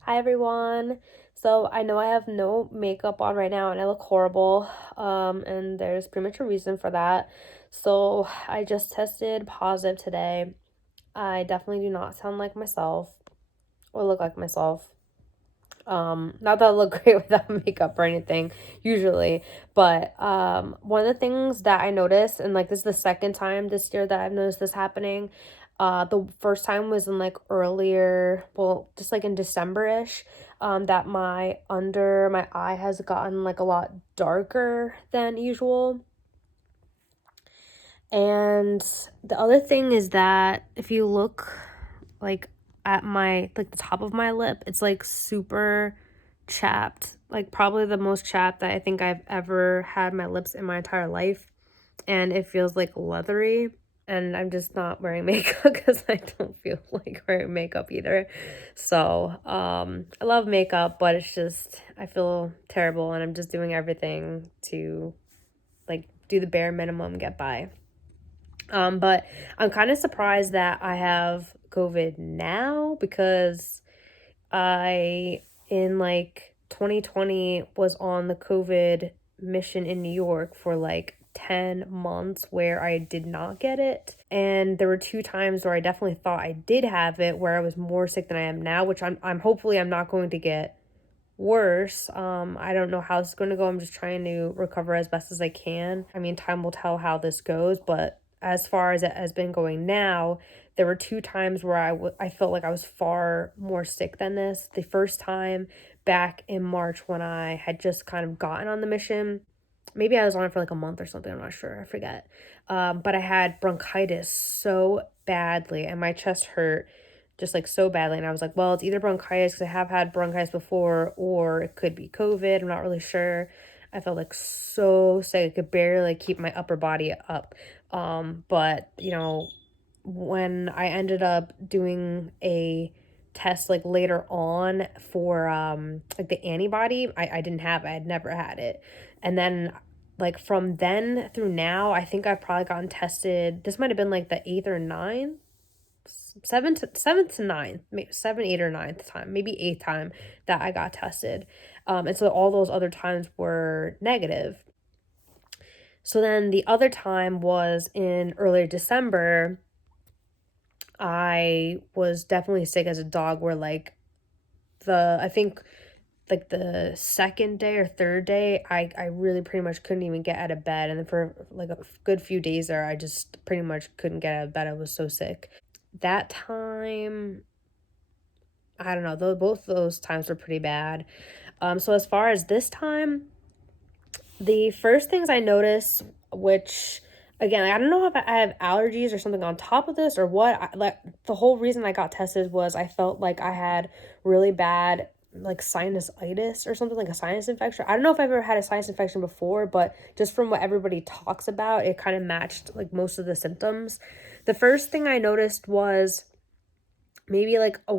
Hi everyone. So I know I have no makeup on right now and I look horrible. And there's pretty much a reason for that. So I just tested positive today. I definitely do not sound like myself or look like myself. Not that I look great without makeup or anything, usually, but one of the things that I noticed, and like this is the second time this year that I've noticed this happening. The first time was in like earlier, well, just like in December-ish, that my under my eye has gotten like a lot darker than usual. And the other thing is that if you look like at my like the top of my lip, it's like super chapped. Like probably the most chapped that I think I've ever had my lips in my entire life. And it feels like leathery. And I'm just not wearing makeup because I don't feel like wearing makeup either. So, I love makeup, but it's just I feel terrible and I'm just doing everything to like do the bare minimum, get by. But I'm kind of surprised that I have COVID now because I, in like 2020, was on the COVID mission in New York for like 10 months where I did not get it. And there were two times where I definitely thought I did have it, where I was more sick than I am now, which I'm hopefully I'm not going to get worse. I don't know how it's going to go. I'm just trying to recover as best as I can. I mean, time will tell how this goes, but as far as it has been going now, there were two times where I felt like I was far more sick than this. The first time back in March when I had just kind of gotten on the mission. Maybe I was on it for like a month or something. I'm not sure. I forget. But I had bronchitis so badly and my chest hurt just like so badly. And I was like, well, it's either bronchitis because I have had bronchitis before, or it could be COVID. I'm not really sure. I felt like so sick. I could barely like, keep my upper body up. But when I ended up doing a test like later on for like the antibody, I didn't have it. I had never had it. And then like from then through now, I think I've probably gotten tested. This might have been like the eighth or ninth, seventh to ninth, maybe seven, eight, or ninth time, maybe eighth time that I got tested. And so all those other times were negative. So then the other time was in early December. I was definitely sick as a dog, where like I think like the second day or third day, I really pretty much couldn't even get out of bed. And then for like a good few days there, I just pretty much couldn't get out of bed. I was so sick. That time, I don't know, though both those times were pretty bad. So as far as this time, the first things I noticed, which again, I don't know if I have allergies or something on top of this or what. Like the whole reason I got tested was I felt like I had really bad like sinusitis or something, like a sinus infection. I don't know if I've ever had a sinus infection before, but just from what everybody talks about, it kind of matched like most of the symptoms. The first thing I noticed was maybe like a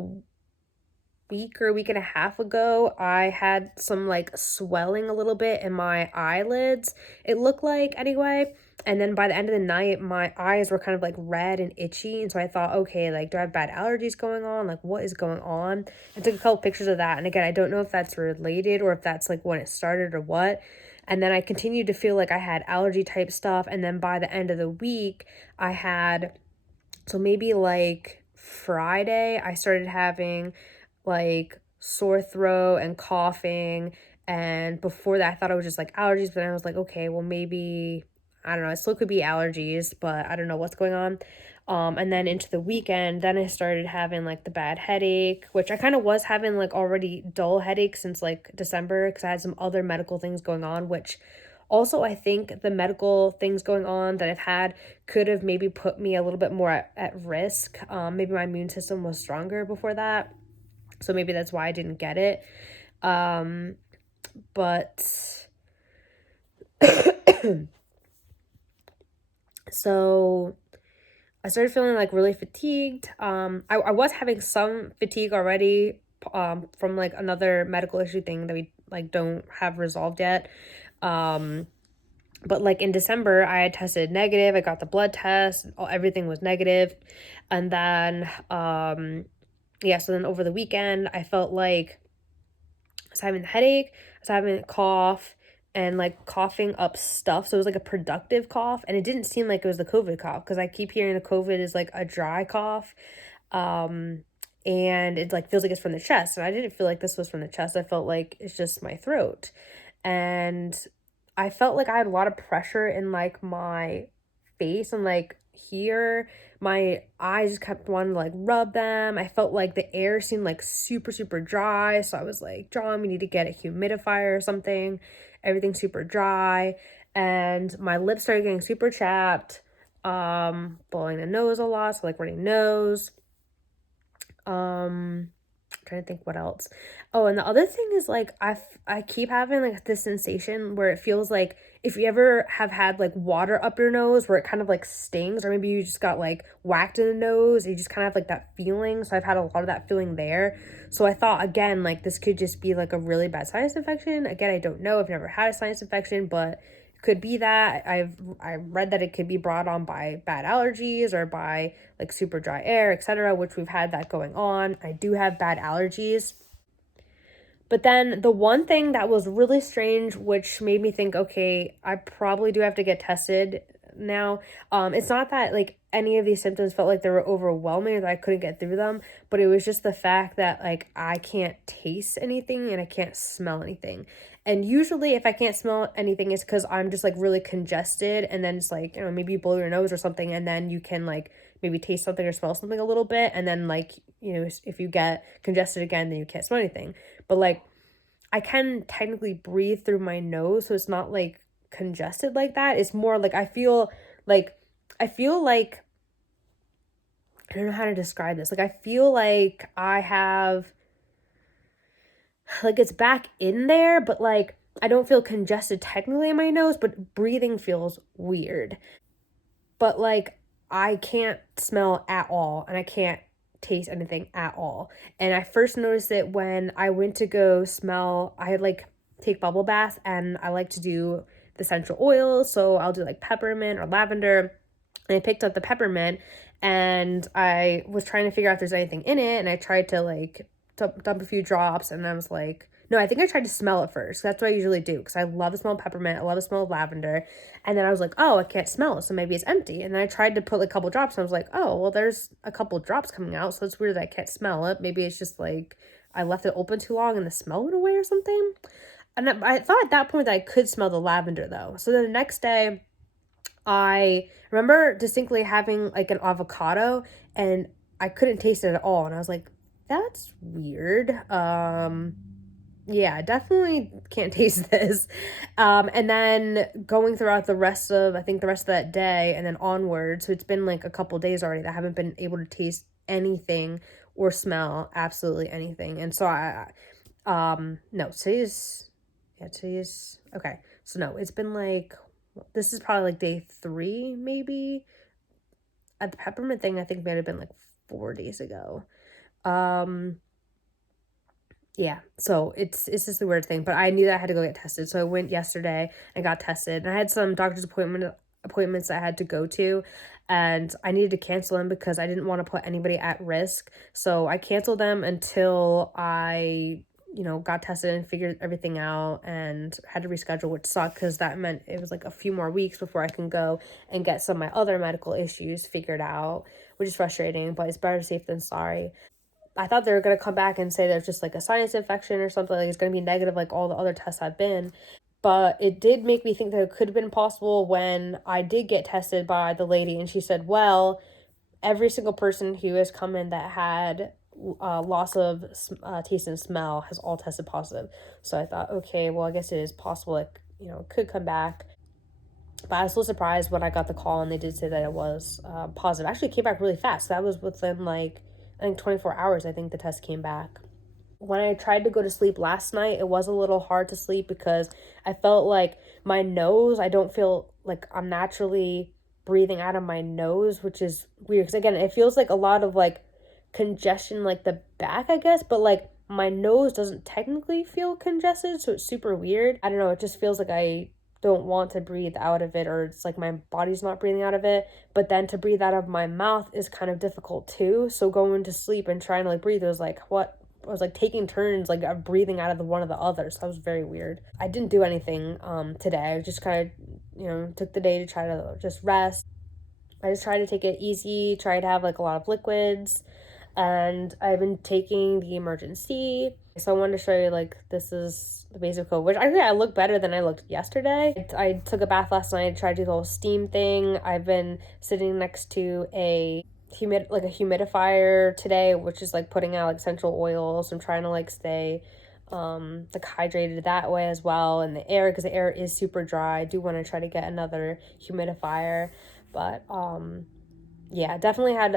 week or a week and a half ago, I had some like swelling a little bit in my eyelids, it looked like anyway. And then by the end of the night, my eyes were kind of like red and itchy. And so I thought, okay, like, do I have bad allergies going on? Like, what is going on? I took a couple pictures of that. And again, I don't know if that's related or if that's like when it started or what. And then I continued to feel like I had allergy type stuff. And then by the end of the week, I had, so maybe like Friday, I started having like sore throat and coughing. And before that, I thought it was just like allergies, but then I was like, okay, well, maybe, I don't know, it still could be allergies, but I don't know what's going on. And then into the weekend, then I started having like the bad headache, which I kind of was having like already dull headache since like December because I had some other medical things going on, which also I think the medical things going on that I've had could have maybe put me a little bit more at risk. Maybe my immune system was stronger before that. So maybe that's why I didn't get it. But so I started feeling like really fatigued. I was having some fatigue already from like another medical issue thing that we like don't have resolved yet. But like in December, I had tested negative. I got the blood test. Everything was negative. And then yeah, so then over the weekend, I felt like I was having a headache, I was having a cough, and like coughing up stuff. So it was like a productive cough, and it didn't seem like it was the COVID cough because I keep hearing the COVID is like a dry cough. Um, and it like feels like it's from the chest. And I didn't feel like this was from the chest. I felt like it's just my throat. And I felt like I had a lot of pressure in like my face and like here. My eyes just kept wanting to like rub them. I felt like the air seemed like super, super dry. So I was like, John, we need to get a humidifier or something. Everything's super dry. And my lips started getting super chapped. Blowing the nose a lot, so like runny nose. I'm trying to think what else. Oh, and the other thing is like I keep having like this sensation where it feels like if you ever have had like water up your nose where it kind of like stings, or maybe you just got like whacked in the nose, and you just kind of have like that feeling. So I've had a lot of that feeling there. So I thought again like this could just be like a really bad sinus infection. Again, I don't know. I've never had a sinus infection, but could be that. I read that it could be brought on by bad allergies or by like super dry air, etc., which we've had that going on. I do have bad allergies. But then the one thing that was really strange, which made me think, okay, I probably do have to get tested now. It's not that like any of these symptoms felt like they were overwhelming or that I couldn't get through them, but it was just the fact that like I can't taste anything and I can't smell anything. And usually if I can't smell anything, it's because I'm just like really congested, and then it's like, maybe you blow your nose or something, and then you can like maybe taste something or smell something a little bit, and then like, if you get congested again, then you can't smell anything. But like I can technically breathe through my nose, so it's not like congested like that. It's more like like I feel like I don't know how to describe this. Like I feel like I have like it's back in there, but like I don't feel congested technically in my nose, but breathing feels weird. But like I can't smell at all, and I can't taste anything at all. And I first noticed it when I went to go smell. I had like take bubble bath, and I like to do the essential oils, so I'll do like peppermint or lavender. And I picked up the peppermint, and I was trying to figure out if there's anything in it, and I tried to like dump a few drops, and I was like, no, I think I tried to smell it first. That's what I usually do because I love the smell of peppermint. I love the smell of lavender. And then I was like, oh, I can't smell it, so maybe it's empty. And then I tried to put like a couple drops, and I was like, oh, well, there's a couple drops coming out, so it's weird that I can't smell it. Maybe it's just like I left it open too long and the smell went away or something. And I thought at that point that I could smell the lavender though. So then the next day, I remember distinctly having like an avocado, and I couldn't taste it at all. And I was like, that's weird. Yeah, definitely can't taste this. And then going throughout the rest of, I think the rest of that day and then onward. So it's been like a couple days already that I haven't been able to taste anything or smell absolutely anything. And so no, today's, okay. So no, it's been like, this is probably like day 3, maybe. At the peppermint thing, I think might have been like 4 days ago. Yeah, so it's just a weird thing, but I knew that I had to go get tested, so I went yesterday and got tested, and I had some doctor's appointments I had to go to, and I needed to cancel them because I didn't want to put anybody at risk, so I canceled them until I, got tested and figured everything out, and had to reschedule, which sucked because that meant it was like a few more weeks before I can go and get some of my other medical issues figured out, which is frustrating, but it's better safe than sorry. I thought they were going to come back and say there's just like a sinus infection or something, like it's going to be negative like all the other tests have been. But it did make me think that it could have been possible when I did get tested by the lady, and she said, well, every single person who has come in that had loss of taste and smell has all tested positive. So I thought, okay, well, I guess it is possible it, it could come back. But I was so surprised when I got the call and they did say that it was positive. Actually, it came back really fast. That was within like, I think 24 hours, I think the test came back. When I tried to go to sleep last night, it was a little hard to sleep because I felt like my nose, I don't feel like I'm naturally breathing out of my nose, which is weird. Because again, it feels like a lot of like congestion, like the back, I guess, but like my nose doesn't technically feel congested, so it's super weird. I don't know, it just feels like I don't want to breathe out of it, or it's like my body's not breathing out of it, but then to breathe out of my mouth is kind of difficult too. So going to sleep and trying to like breathe, it was like what I was like taking turns like breathing out of the one of the others. So that was very weird. I didn't do anything today. I just kind of, took the day to try to just rest. I just tried to take it easy, try to have like a lot of liquids, and I've been taking the Emergen-C. So I wanted to show you, like, this is the base of COVID, which I think I look better than I looked yesterday. I took a bath last night, tried to do the whole steam thing. I've been sitting next to a humidifier today, which is like putting out like essential oils. I'm trying to like stay like hydrated that way as well, and the air, because the air is super dry. I do want to try to get another humidifier, but yeah, definitely had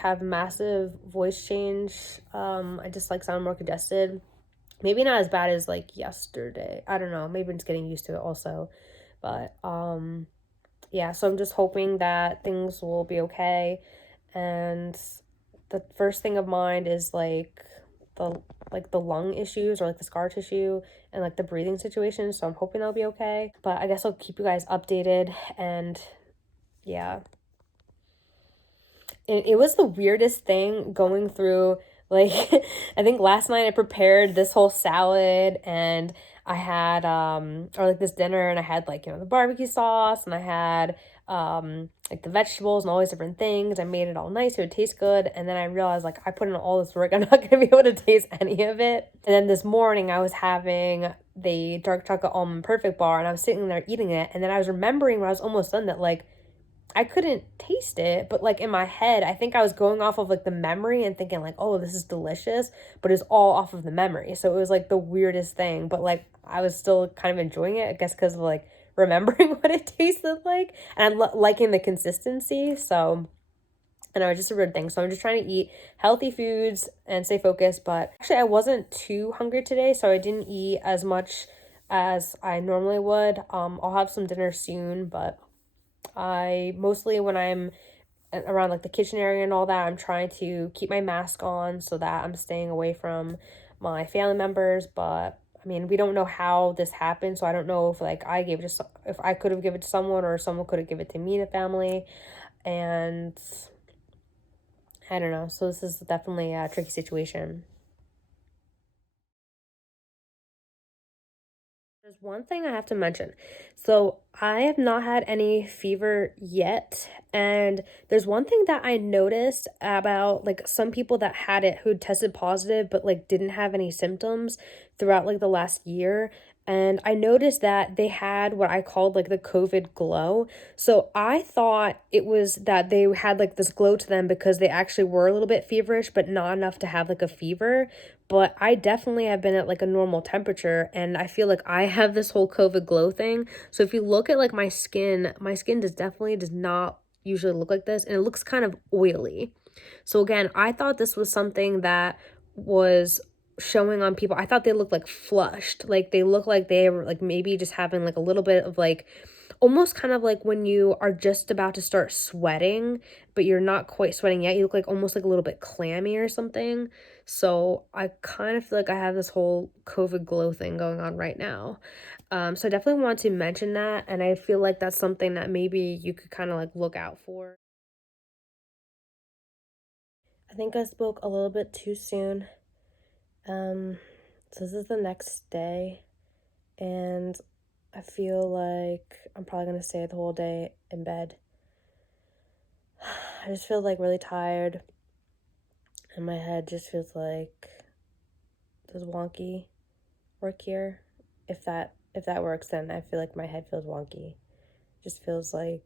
have massive voice change. I just like sound more congested. Maybe not as bad as like yesterday. I don't know. Maybe I'm just getting used to it also. But yeah, so I'm just hoping that things will be okay. And the first thing of mind is the lung issues, or like the scar tissue and like the breathing situation. So I'm hoping I'll be okay. But I guess I'll keep you guys updated, and yeah. It was the weirdest thing going through, like, I think last night I prepared this whole salad, and I had or like this dinner, and I had like, the barbecue sauce, and I had like the vegetables and all these different things. I made it all nice so it would taste good, and then I realized like I put in all this work, I'm not gonna be able to taste any of it. And then this morning I was having the dark chocolate almond perfect bar, and I was sitting there eating it, and then I was remembering when I was almost done that like I couldn't taste it, but like in my head, I think I was going off of like the memory and thinking like, oh, this is delicious, but it's all off of the memory. So it was like the weirdest thing, but like I was still kind of enjoying it, I guess, because of like remembering what it tasted like, and I'm liking the consistency. So I know it's just a weird thing. So I'm just trying to eat healthy foods and stay focused. But actually, I wasn't too hungry today, so I didn't eat as much as I normally would. I'll have some dinner soon, but I mostly, when I'm around like the kitchen area and all that, I'm trying to keep my mask on so that I'm staying away from my family members. But I mean, we don't know how this happened, so I don't know if like I gave it to if I could have given it to someone, or someone could have given it to me, the family, and I don't know. So this is definitely a tricky situation. There's one thing I have to mention. So, I have not had any fever yet. And there's one thing that I noticed about like some people that had it who tested positive but like didn't have any symptoms throughout like the last year. And I noticed that they had what I called like the COVID glow. So I thought it was that they had like this glow to them because they actually were a little bit feverish, but not enough to have like a fever. But I definitely have been at like a normal temperature, and I feel like I have this whole COVID glow thing. So if you look at like my skin does not usually look like this, and it looks kind of oily. So again, I thought this was something that was showing on people. I thought they looked like flushed. Like they look like they were like maybe just having like a little bit of like almost kind of like when you are just about to start sweating, but you're not quite sweating yet. You look like almost like a little bit clammy or something. So I kind of feel like I have this whole COVID glow thing going on right now. So I definitely want to mention that, and I feel like that's something that maybe you could kind of like look out for. I think I spoke a little bit too soon. Um, so this is the next day, and I feel like I'm probably gonna stay the whole day in bed. I just feel like really tired, and my head just feels like there's wonky work here. If that works, then I feel like my head feels wonky. Just feels like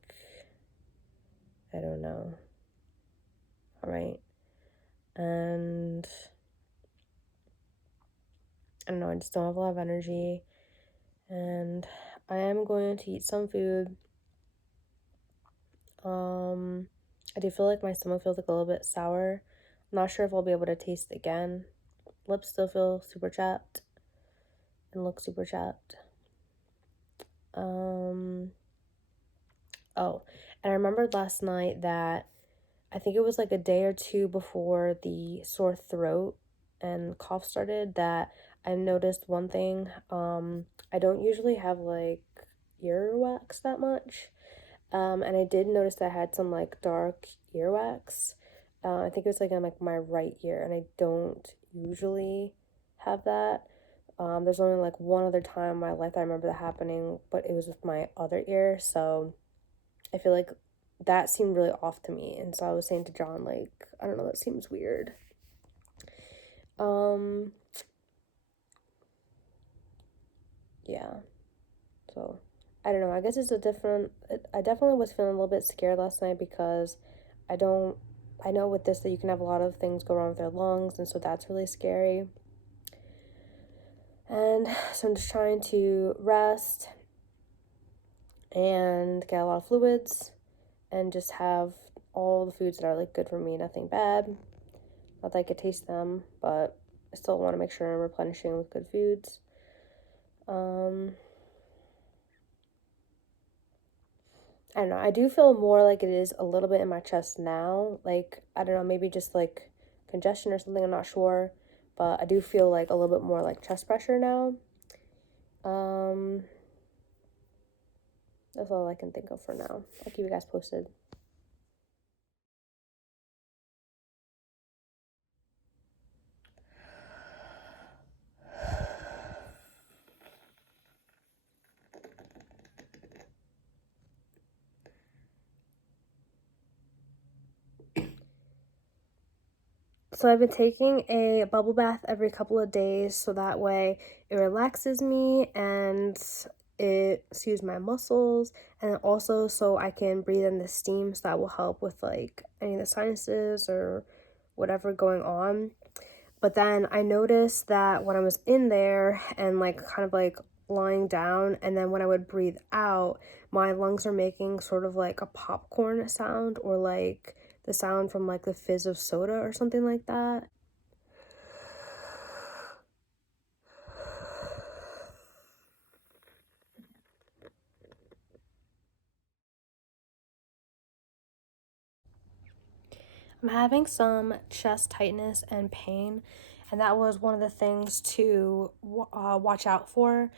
I don't know. All right, and I don't know. I just don't have a lot of energy, and I am going to eat some food. I do feel like my stomach feels like a little bit sour. I'm not sure if I'll be able to taste it again. Lips still feel super chapped and look super chapped. Oh, and I remembered last night that I think it was like a day or two before the sore throat and cough started that I noticed one thing. I don't usually have like earwax that much. And I did notice that I had some like dark earwax. I think it was like on like my right ear, and I don't usually have that. There's only like one other time in my life that I remember that happening, but it was with my other ear. So I feel like that seemed really off to me, and so I was saying to John, like, I don't know, that seems weird. Um, yeah. So I don't know. I guess it's a different. I definitely was feeling a little bit scared last night because I don't. I know with this that you can have a lot of things go wrong with your lungs, and so that's really scary. And so I'm just trying to rest and get a lot of fluids and just have all the foods that are like good for me, nothing bad. Not that I could taste them, but I still want to make sure I'm replenishing with good foods. I don't know. I do feel more like it is a little bit in my chest now. Like, I don't know, maybe just like congestion or something, I'm not sure. But I do feel like a little bit more like chest pressure now. Um, that's all I can think of for now. I'll keep you guys posted. So I've been taking a bubble bath every couple of days so that way it relaxes me and it soothes my muscles, and also so I can breathe in the steam, so that will help with like any of the sinuses or whatever going on. But then I noticed that when I was in there and like kind of like lying down, and then when I would breathe out, my lungs are making sort of like a popcorn sound, or like the sound from like the fizz of soda or something like that. I'm having some chest tightness and pain, and that was one of the things to watch out for.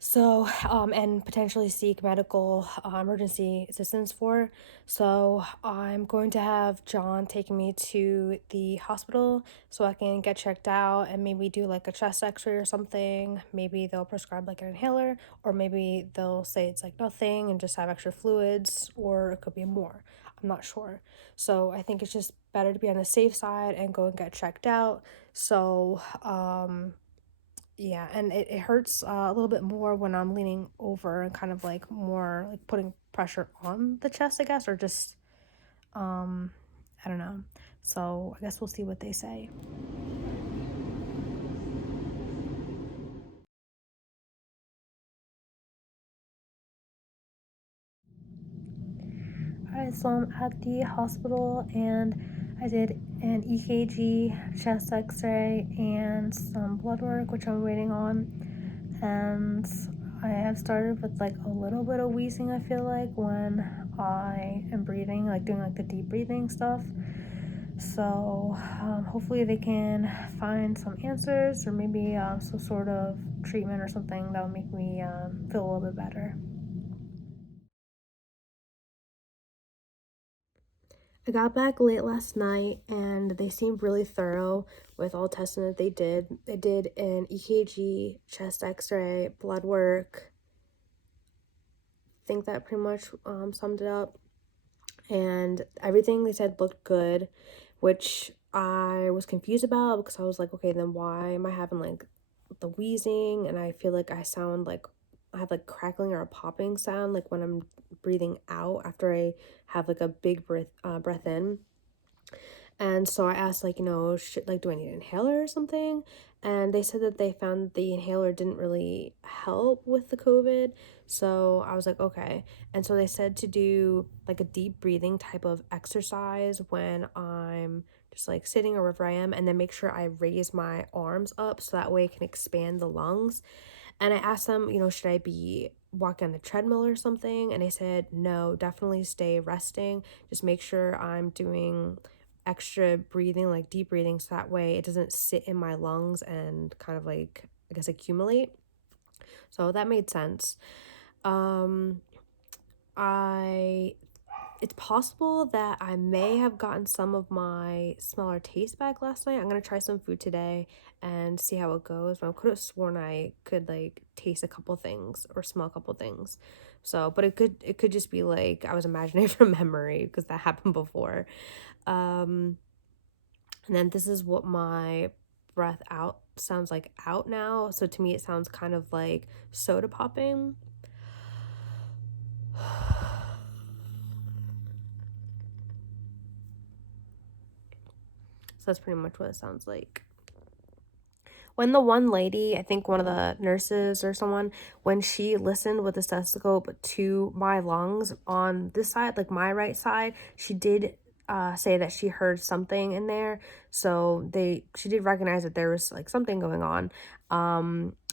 So, and potentially seek medical emergency assistance for. So, I'm going to have John take me to the hospital so I can get checked out and maybe do like a chest x ray or something. Maybe they'll prescribe like an inhaler, or maybe they'll say it's like nothing and just have extra fluids, or it could be more. I'm not sure. So, I think it's just better to be on the safe side and go and get checked out. So, yeah, and it hurts a little bit more when I'm leaning over and kind of like more like putting pressure on the chest, I guess, or just, um, I don't know. So I guess we'll see what they say. Alright, so I'm at the hospital and I did an EKG, chest x ray, and some blood work, which I'm waiting on. And I have started with like a little bit of wheezing, I feel like, when I am breathing, like doing like the deep breathing stuff. So hopefully they can find some answers, or maybe some sort of treatment or something that will make me feel a little bit better. I got back late last night and they seemed really thorough with all testing that they did. They did an EKG, chest x-ray, blood work. I think that pretty much summed it up. And everything they said looked good, which I was confused about because I was like, okay, then why am I having like the wheezing, and I feel like I sound like I have like crackling or a popping sound like when I'm breathing out after I have like a big breath in. And so I asked, like, like, do I need an inhaler or something? And they said that they found the inhaler didn't really help with the COVID. So I was like, okay. And so they said to do like a deep breathing type of exercise when I'm just like sitting or wherever I am, and then make sure I raise my arms up so that way it can expand the lungs. And I asked them, should I be walking on the treadmill or something? And they said, no, definitely stay resting. Just make sure I'm doing extra breathing, like deep breathing, so that way it doesn't sit in my lungs and kind of like, I guess, accumulate. So that made sense. Um, I It's possible that I may have gotten some of my smell or taste back last night. I'm gonna try some food today and see how it goes. But I could have sworn I could like taste a couple things or smell a couple things. So, but it could just be like I was imagining from memory because that happened before. Um, and then this is what my breath out sounds like out now. So to me, it sounds kind of like soda popping. So that's pretty much what it sounds like. When the one lady, I think one of the nurses or someone, when she listened with the stethoscope to my lungs on this side, like my right side, she did say that she heard something in there. So she did recognize that there was like something going on.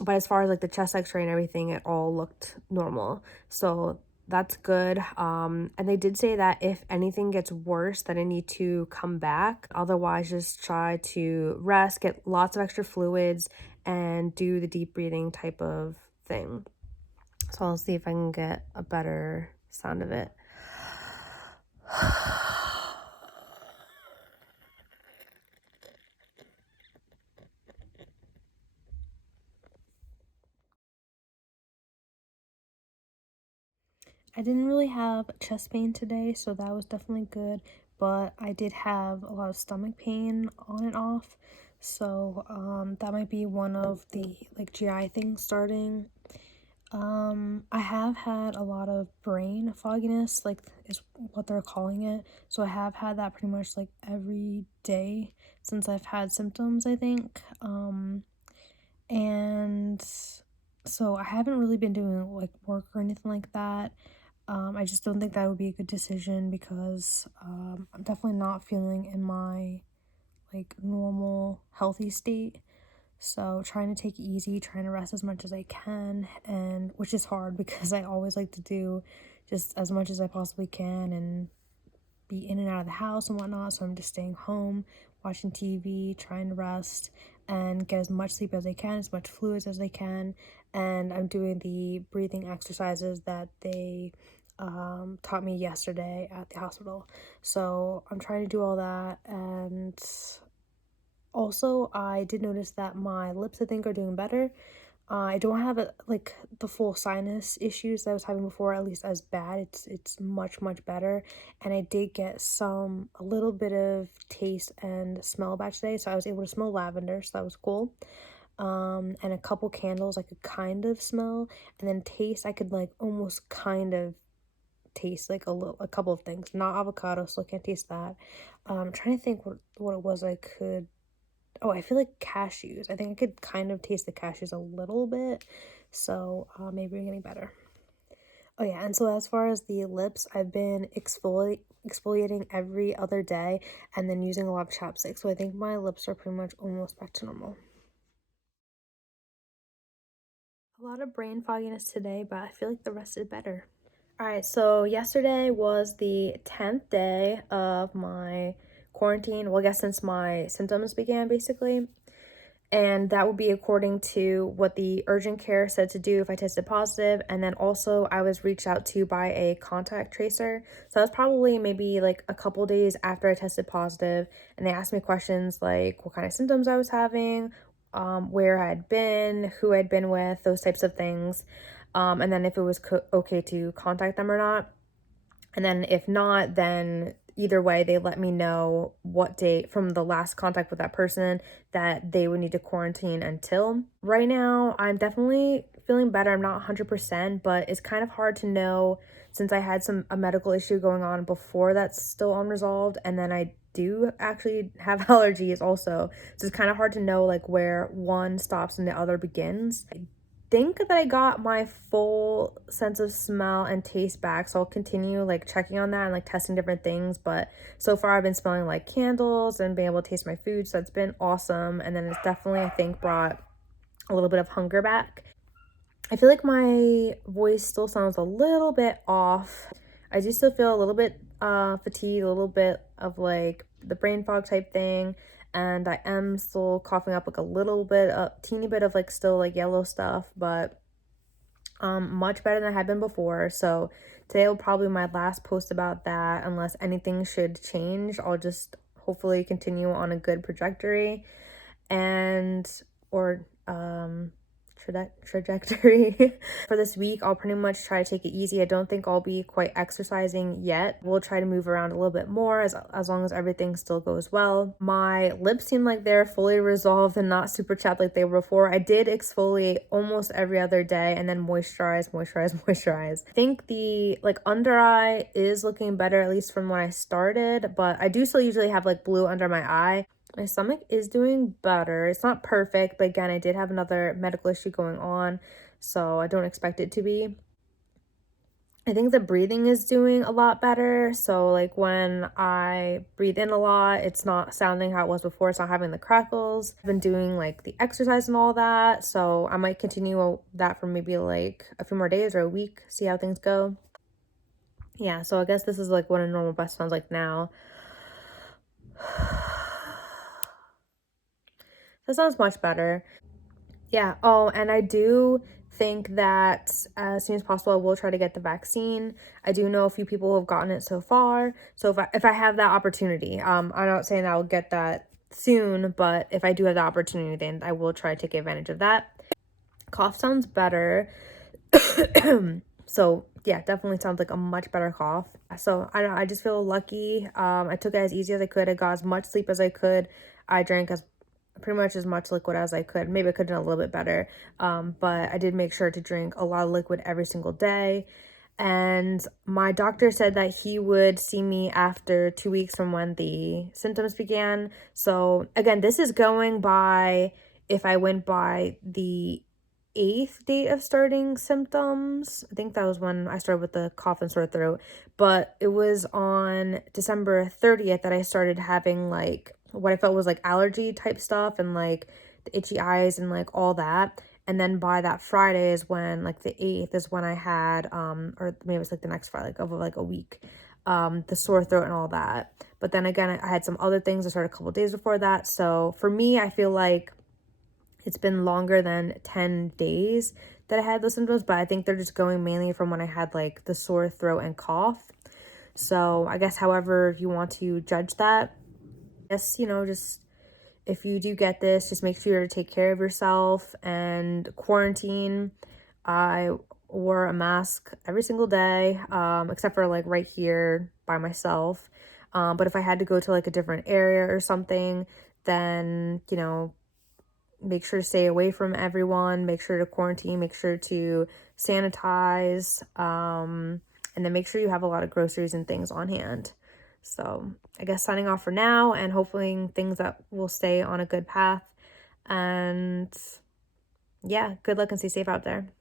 But as far as like the chest x-ray and everything, it all looked normal. So that's good. And they did say that if anything gets worse, that I need to come back. Otherwise, just try to rest, get lots of extra fluids, and do the deep breathing type of thing. So I'll see if I can get a better sound of it. I didn't really have chest pain today, so that was definitely good, but I did have a lot of stomach pain on and off, so that might be one of the like GI things starting. I have had a lot of brain fogginess, like is what they're calling it. So I have had that pretty much like every day since I've had symptoms, I think. And so I haven't really been doing like work or anything like that. I just don't think that would be a good decision because I'm definitely not feeling in my like normal healthy state. So trying to take it easy, trying to rest as much as I can, and which is hard because I always like to do just as much as I possibly can and be in and out of the house and whatnot. So I'm just staying home, watching TV, trying to rest and get as much sleep as I can, as much fluids as I can. And I'm doing the breathing exercises that they taught me yesterday at the hospital. So I'm trying to do all that. And also, I did notice that my lips, I think, are doing better. I don't have like the full sinus issues that I was having before, at least as bad. It's much better, and I did get a little bit of taste and smell back today, so I was able to smell lavender, so that was cool. And a couple candles I could kind of smell, and then taste I could like almost kind of taste like a couple of things. Not avocado, so I can't taste that. I'm trying to think what it was I could. Oh, I feel like cashews. I think I could kind of taste the cashews a little bit. So maybe we're getting better. Oh yeah, and so as far as the lips, I've been exfoliating every other day and then using a lot of chapstick. So I think my lips are pretty much almost back to normal. A lot of brain fogginess today, but I feel like the rest is better. All right, so yesterday was the 10th day of my quarantine. Well, I guess since my symptoms began, basically. And that would be according to what the urgent care said to do if I tested positive. And then also I was reached out to by a contact tracer. So that was probably maybe like a couple days after I tested positive. And they asked me questions like what kind of symptoms I was having, where I had been, who I'd been with, those types of things. And then if it was okay to contact them or not. And then if not, then either way, they let me know what date from the last contact with that person that they would need to quarantine until. Right now, I'm definitely feeling better. I'm not 100%, but it's kind of hard to know since I had a medical issue going on before that's still unresolved. And then I do actually have allergies also. So it's kind of hard to know like where one stops and the other begins. Think that I got my full sense of smell and taste back, so I'll continue like checking on that and like testing different things. But so far I've been smelling like candles and being able to taste my food, so it's been awesome. And then it's definitely, I think, brought a little bit of hunger back. I feel like my voice still sounds a little bit off. I do still feel a little bit fatigued, a little bit of like the brain fog type thing, and I am still coughing up like a little bit, a teeny bit of like still like yellow stuff, but much better than I had been before. So today will probably be my last post about that, unless anything should change. I'll just hopefully continue on a good trajectory and or trajectory. For this week, I'll pretty much try to take it easy. I don't think I'll be quite exercising yet. We'll try to move around a little bit more as long as everything still goes well. My lips seem like they're fully resolved and not super chapped like they were before. I did exfoliate almost every other day and then moisturize. I think the like under eye is looking better, at least from when I started, but I do still usually have like blue under my eye. My stomach is doing better. It's not perfect, but again, I did have another medical issue going on, so I don't expect it to be. I think the breathing is doing a lot better. So like when I breathe in a lot, it's not sounding how it was before. It's not having the crackles. I've been doing like the exercise and all that. So I might continue that for maybe like a few more days or a week, see how things go. Yeah, so I guess this is like what a normal breath sounds like now. That sounds much better. Yeah. Oh, and I do think that as soon as possible, I will try to get the vaccine. I do know a few people who have gotten it so far. So if I have that opportunity, I'm not saying that I'll get that soon, but if I do have the opportunity, then I will try to take advantage of that. Cough sounds better. So yeah, definitely sounds like a much better cough. So I don't know, I just feel lucky. I took it as easy as I could. I got as much sleep as I could. I drank as pretty much as much liquid as I could. Maybe I could have done a little bit better. But I did make sure to drink a lot of liquid every single day. And my doctor said that he would see me after 2 weeks from when the symptoms began. So again, this is going by if I went by the 8th date of starting symptoms. I think that was when I started with the cough and sore throat. But it was on December 30th that I started having like what I felt was like allergy type stuff and like the itchy eyes and like all that. And then by that Friday is when like the 8th is when I had or maybe it was like the next Friday, like over like a week, the sore throat and all that. But then again, I had some other things that started a couple days before that. So for me, I feel like it's been longer than 10 days that I had those symptoms, but I think they're just going mainly from when I had like the sore throat and cough. So I guess however you want to judge that. Yes, just if you do get this, just make sure to take care of yourself and quarantine. I wore a mask every single day, except for like right here by myself. But if I had to go to like a different area or something, then, make sure to stay away from everyone, make sure to quarantine, make sure to sanitize, and then make sure you have a lot of groceries and things on hand. So I guess signing off for now and hopefully things that will stay on a good path. And yeah, good luck and stay safe out there.